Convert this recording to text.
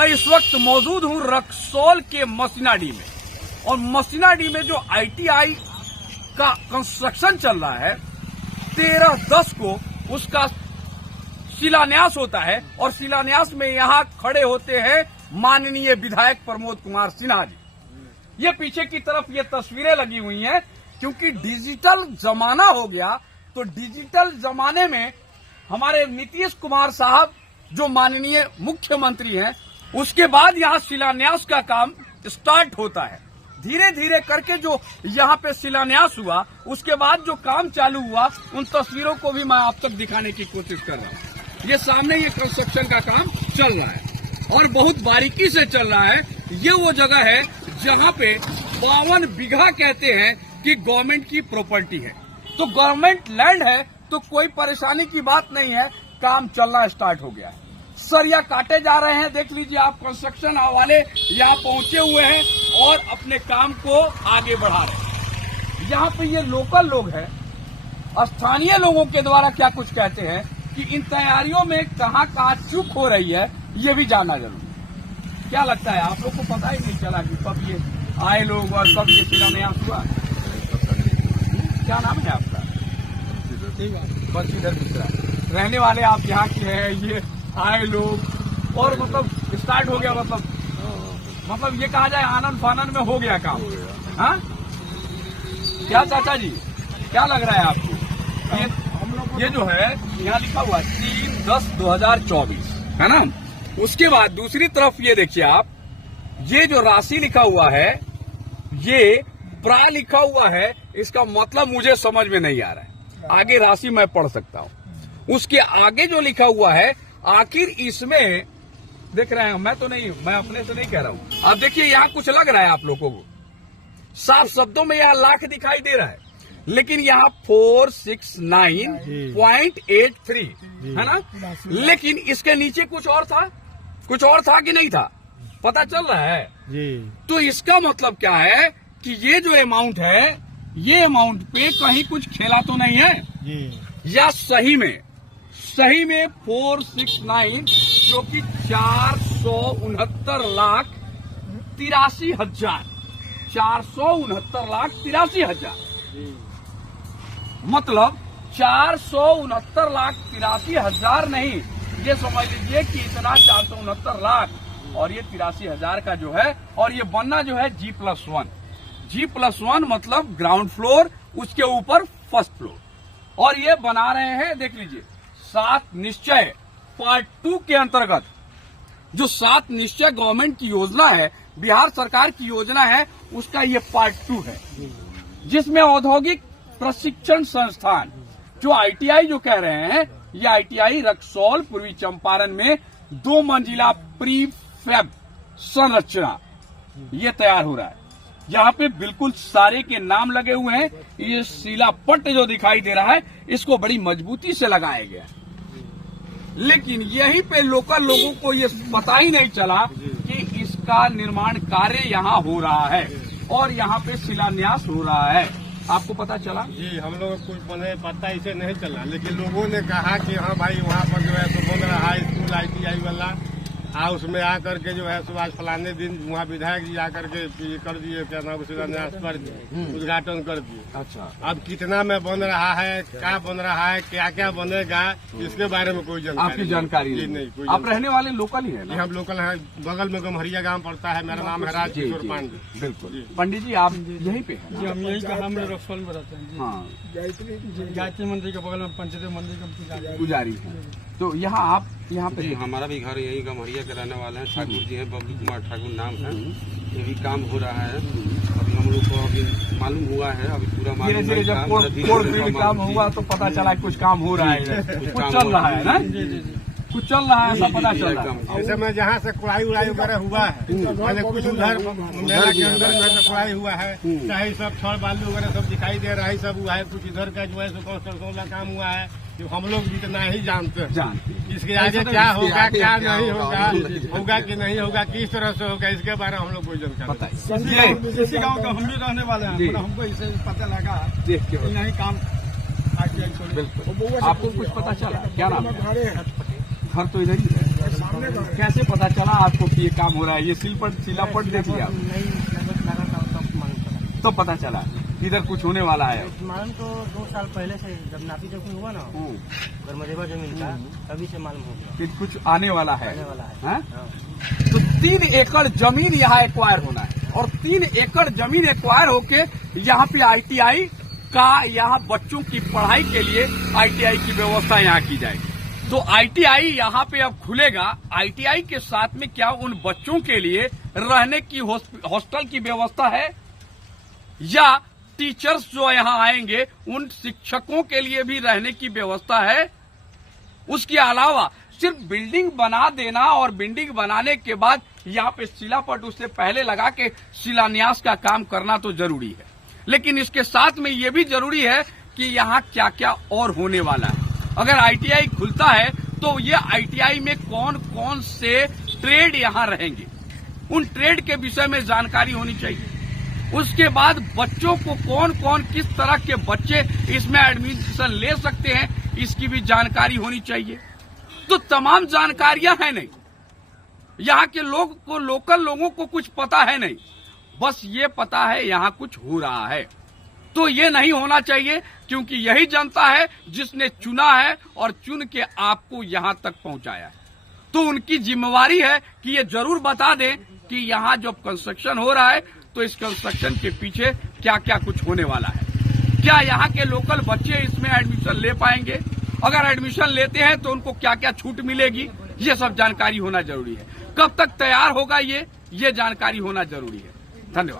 मैं इस वक्त मौजूद हूं रक्सौल के मसीनाडी में, और मसीनाडी में जो ITI का कंस्ट्रक्शन चल रहा है 13/10 को उसका शिलान्यास होता है, और शिलान्यास में यहां खड़े होते हैं माननीय विधायक प्रमोद कुमार सिन्हा जी। ये पीछे की तरफ ये तस्वीरें लगी हुई हैं, क्योंकि डिजिटल जमाना हो गया, तो डिजिटल जमाने में हमारे नीतीश कुमार साहब जो माननीय मुख्यमंत्री हैं, उसके बाद यहाँ शिलान्यास का काम स्टार्ट होता है। धीरे धीरे करके जो यहाँ पे शिलान्यास हुआ, उसके बाद जो काम चालू हुआ, उन तस्वीरों को भी मैं आप तक दिखाने की कोशिश कर रहा हूँ। ये सामने ये कंस्ट्रक्शन का काम चल रहा है और बहुत बारीकी से चल रहा है। ये वो जगह है जहाँ पे 52 बीघा कहते हैं कि गवर्नमेंट की प्रॉपर्टी है, तो गवर्नमेंट लैंड है, तो कोई परेशानी की बात नहीं है। काम चलना स्टार्ट हो गया है, सरिया काटे जा रहे हैं। देख लीजिए आप, कंस्ट्रक्शन वाले यहाँ पहुंचे हुए हैं और अपने काम को आगे बढ़ा रहे हैं। यहाँ पे ये लोकल लोग हैं, स्थानीय लोगों के द्वारा क्या कुछ कहते हैं कि इन तैयारियों में कहाँ कहाँ चूक हो रही है, ये भी जानना जरूरी। क्या लगता है आप लोग को? पता ही नहीं चला कि कब ये आए लोग और कब ये शिलान्यास हुआ। क्या नाम है आपका? बंशीधर मिश्रा। रहने वाले आप यहाँ के हैं, ये आए लोग और मतलब स्टार्ट हो गया, मतलब ये कहा जाए आनंद फानन में हो गया काम। हाँ, क्या चाचा जी क्या लग रहा है आपको? ये जो है यहाँ लिखा हुआ 3/10/2024 है ना। उसके बाद दूसरी तरफ ये देखिए आप, ये जो राशि लिखा हुआ है, ये प्रा लिखा हुआ है, इसका मतलब मुझे समझ में नहीं आ रहा है। आगे राशि मैं पढ़ सकता हूँ, उसके आगे जो लिखा हुआ है, आखिर इसमें देख रहे हैं, मैं तो नहीं, मैं अपने से नहीं कह रहा हूँ। अब देखिए यहाँ कुछ लग रहा है आप लोगों को, साफ शब्दों में यहाँ लाख दिखाई दे रहा है, लेकिन यहाँ 469.83 है ना। लेकिन इसके नीचे कुछ और था कि नहीं था, पता चल रहा है जी। तो इसका मतलब क्या है कि ये जो अमाउंट है, ये अमाउंट पे कहीं कुछ खेला तो नहीं है जी। या सही में 469 जो कि 469,83,000 469,83,000 मतलब 469,83,000 नहीं, ये समझ लीजिए कि इतना 469 लाख और ये 83,000 का जो है, और ये बनना जो है G+1 मतलब ग्राउंड फ्लोर, उसके ऊपर फर्स्ट फ्लोर, और ये बना रहे हैं। देख लीजिए 7 निश्चय पार्ट 2 के अंतर्गत, जो 7 निश्चय गवर्नमेंट की योजना है, बिहार सरकार की योजना है, उसका ये पार्ट 2 है, जिसमें औद्योगिक प्रशिक्षण संस्थान जो ITI जो कह रहे हैं, ये ITI रक्सौल पूर्वी चंपारण में 2 मंजिला प्रीफैब संरचना ये तैयार हो रहा है। यहाँ पे बिल्कुल सारे के नाम लगे हुए हैं। ये शिलापट्ट जो दिखाई दे रहा है, इसको बड़ी मजबूती से लगाया गया है, लेकिन यहीं पे लोकल लोगों को ये पता ही नहीं चला कि इसका निर्माण कार्य यहाँ हो रहा है और यहाँ पे शिलान्यास हो रहा है। आपको पता चला? जी, हम लोग को कुछ पता इसे नहीं चला, लेकिन लोगों ने कहा कि हाँ भाई वहाँ पर जो है तो बन रहा है स्कूल ITI वाला, उसमें आकर के जो है सो आज फलाने दिन वहाँ विधायक जी आकर के कर दिए, क्या नाम, शिलान्यास कर दिए, उद्घाटन कर दिए। अच्छा, अब कितना में बन रहा है, क्या बन रहा है, क्या क्या बनेगा, इसके बारे में कोई जानकारी आपकी जानकारी नहीं। आप रहने वाले लोकल ही है ना? हम लोकल है, बगल में गम्हरिया गांव पड़ता है। मेरा नाम है राज किशोर पांडे। बिल्कुल पंडित जी, आप यहीं पे हैं? हम यहीं का, हम रक्सौल में रहते हैं। हाँ, गायत्री मंदिर के बगल में पंचदेव मंदिर का पुजारी है। तो यहाँ आप यहाँ पे? हमारा भी घर यही गम्हरिया के रहने वाले हैं। ठाकुर जी हैं, बबलू कुमार ठाकुर नाम है। ये भी काम हो रहा है, अभी हम लोग को अभी मालूम हुआ है, अभी पूरा मालूम धीरे जब कोर्ट काम हुआ तो पता चला कुछ काम हो रहा है, कुछ चल रहा है ना, कुछ चल रहा है, ऐसा पता चल रहा है। जैसे मैं जहाँ से कुड़ाई उड़ाई वगैरह हुआ है, मैंने कुछ उधर मेला के अंदर जो है कुड़ाई हुआ है, चाहे सब छड़ बालू वगैरह सब दिखाई दे रहा है, सब हुआ है। कुछ इधर का जो है कंस्ट्रक्शन का काम हुआ है, जो हम लोग जितना ही जानते हैं। इसके आगे क्या होगा, क्या नहीं होगा कि नहीं होगा, किस तरह से होगा, इसके बारे में हम लोग कोई जानकारी। इसी गाँव का हम भी रहने वाले हैं, हमको इसे पता लगा देख के नहीं काम। बिल्कुल, आपको कुछ पता चला? क्या नाम है? घर तो इधर ही है। कैसे पता चला आपको कि ये काम हो रहा है? ये सिलापट देख लिया आप? तो पता चला इधर कुछ होने वाला है। मालूम तो 2 साल पहले से जब नापी जोखिम हुआ ना गरमदेवा जमीन का, तभी से मालूम हो गया कि कुछ आने वाला है। हाँ? तो 3 एकड़ जमीन यहाँ एक्वायर होना है और 3 एकड़ जमीन एक्वायर होके यहाँ पे ITI का यहाँ बच्चों की पढ़ाई के लिए ITI की व्यवस्था यहाँ की जाएगी। तो ITI यहाँ पे अब खुलेगा। ITI के साथ में क्या उन बच्चों के लिए रहने की हॉस्टल की व्यवस्था है, या टीचर्स जो यहाँ आएंगे उन शिक्षकों के लिए भी रहने की व्यवस्था है? उसके अलावा सिर्फ बिल्डिंग बना देना और बिल्डिंग बनाने के बाद यहाँ पे शिलापट उससे पहले लगा के शिलान्यास का काम करना तो जरूरी है, लेकिन इसके साथ में ये भी जरूरी है कि यहाँ क्या क्या और होने वाला है। अगर ITI खुलता है तो ये ITI में कौन कौन से ट्रेड यहाँ रहेंगे, उन ट्रेड के विषय में जानकारी होनी चाहिए। उसके बाद बच्चों को कौन कौन किस तरह के बच्चे इसमें एडमिशन ले सकते हैं, इसकी भी जानकारी होनी चाहिए। तो तमाम जानकारियां हैं नहीं, यहाँ के लोकल लोगों को कुछ पता है नहीं, बस ये पता है यहाँ कुछ हो रहा है। तो ये नहीं होना चाहिए, क्योंकि यही जनता है जिसने चुना है और चुन के आपको यहाँ तक पहुंचाया है। तो उनकी जिम्मेवारी है कि ये जरूर बता दें कि यहाँ जब कंस्ट्रक्शन हो रहा है तो इस कंस्ट्रक्शन के पीछे क्या क्या कुछ होने वाला है। क्या यहाँ के लोकल बच्चे इसमें एडमिशन ले पाएंगे? अगर एडमिशन लेते हैं तो उनको क्या क्या छूट मिलेगी, ये सब जानकारी होना जरूरी है। कब तक तैयार होगा ये जानकारी होना जरूरी है। धन्यवाद।